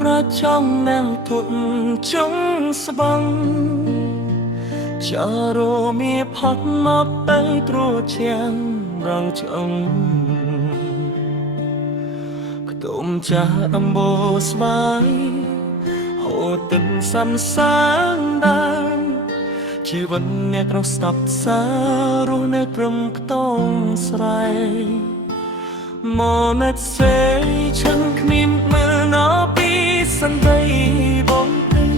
ប្រចង់ណាំងទុតចង់ស្បង់ចារមានផុតមកទៅត្រួតជាងរងឆ្អឹងខ្ទមចាស់ដំបូស្វាយហូរទឹកសំសាងដានជីវិតអ្នកត្រូវស្ដាប់សារស់នៅព្រំខ្ទងស្រែមកណាត់សេឈឹងគ្មានមើលណពីសន្តីបងពេញ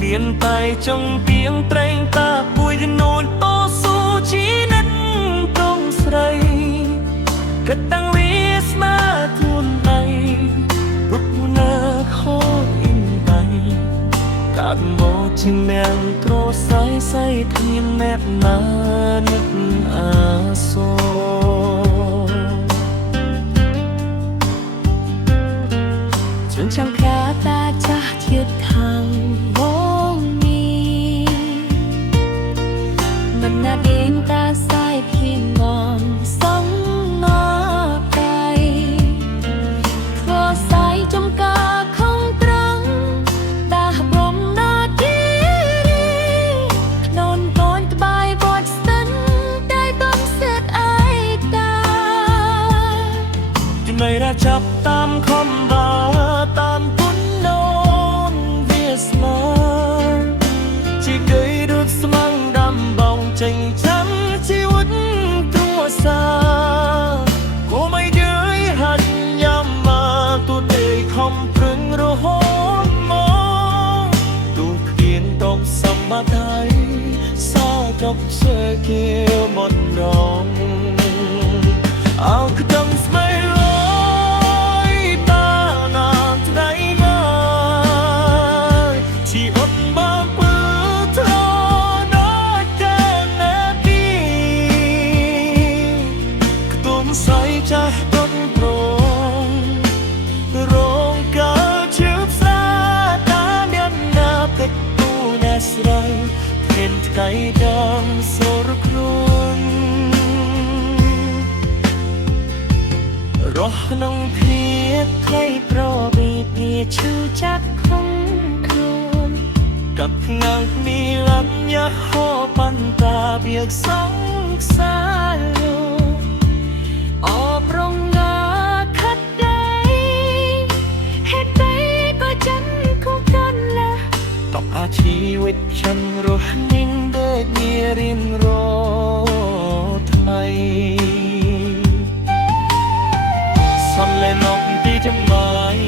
មានតែចង់ពីងត្រែងតាពួយនូនតស៊ូជីនិតត្រង់ស្រីកតាំងវាស្មាទួនដៃពុកណាខូចអ៊ីនដៃកាត់មកជានាងត្រសៃសៃគ្មានអ្នកណានឹកអាសូchẳng khá ta cha thiệt thằng vô mi mình đã đến ta sai khi ngọn sóng ngó tay vô sai trong ca không trắng ta bom nó đi non con bài bọt sân tay tâm xét ai ta chuyện này đã chấp tam không vàoតាមគុណនូនវាស្មើជីដីដូចស្មងដំបងចេញចាំជីវិតគ្រួសារក៏មិនយឺយហាត់ញ៉ាំមកទូទេខំប្រឹងរហូតមកទូគ្មានតបសម្បត្តិហើយសោកចប់ជើគេមករងអោខ្ទឹមស្មៃចាស់ដុតប្រងរងកើជឿផ្សាតាមានណាពេកទូណាស្រីធៀនថ្ងៃដំសូរខ្លួនរស់ក្នុងភាពថ្លៃប្រវីពីឈឺចាប់ក្នុងខ្លួនกับងងនេះលំយ៉ាហោបន្តាវាកសងសាលអប្រងងាខាត់ដៃហេតុតែក៏ចាំគង់កន្លះតបអាជីវិតฉันរស់นิ่งដែលមានរៀងរាល់ថ្ងៃសំលេងមកពីចំបាយ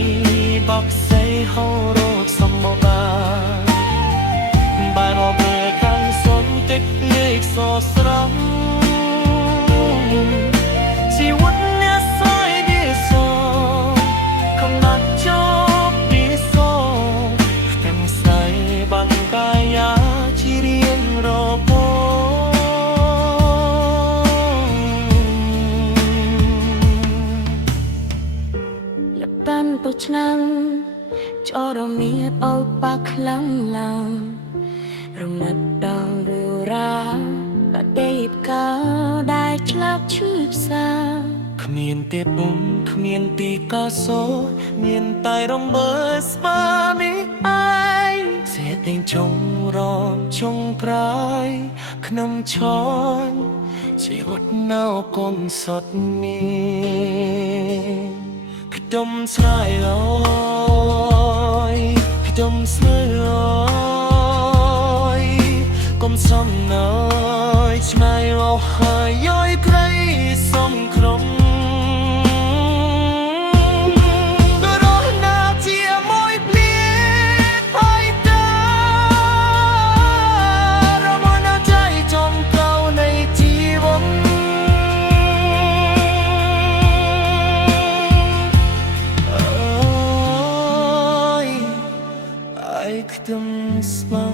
បកស្អីហៅរកសំមកបានមកមើលខាងសុនទឹកលេខសស្រងជីវិតអ្នកសយនេះសkhôngបានចប់ពីសទាំងស្អីបានកាយាជារៀងរបលបានទៅឆ្នាំចរមានអោបាក់ខ្លាំងឡើងរំងាត់ដល់រឿងរ៉ាវតែទេពកាដែលឆ្លាប់ឈឺផ្សាគ្មានទេពុំគ្មានទីកសូមានតែរំបើស្មានេះឯងเสียតែងចុងរងចុងប្រៃក្នុងឈរជីវិតនៅកងសតនេះខ្ទមស្រាយអើយខ្ទមស្រាយអើយកុំសំណើឆ្នៃអស់ហើយย้อยក្រៃសំក្រុមរស់ណាជាមួយភ្លៀងហើយតារមណใจจมเก่าในជីវិតអើយខ្ទឹមស្មា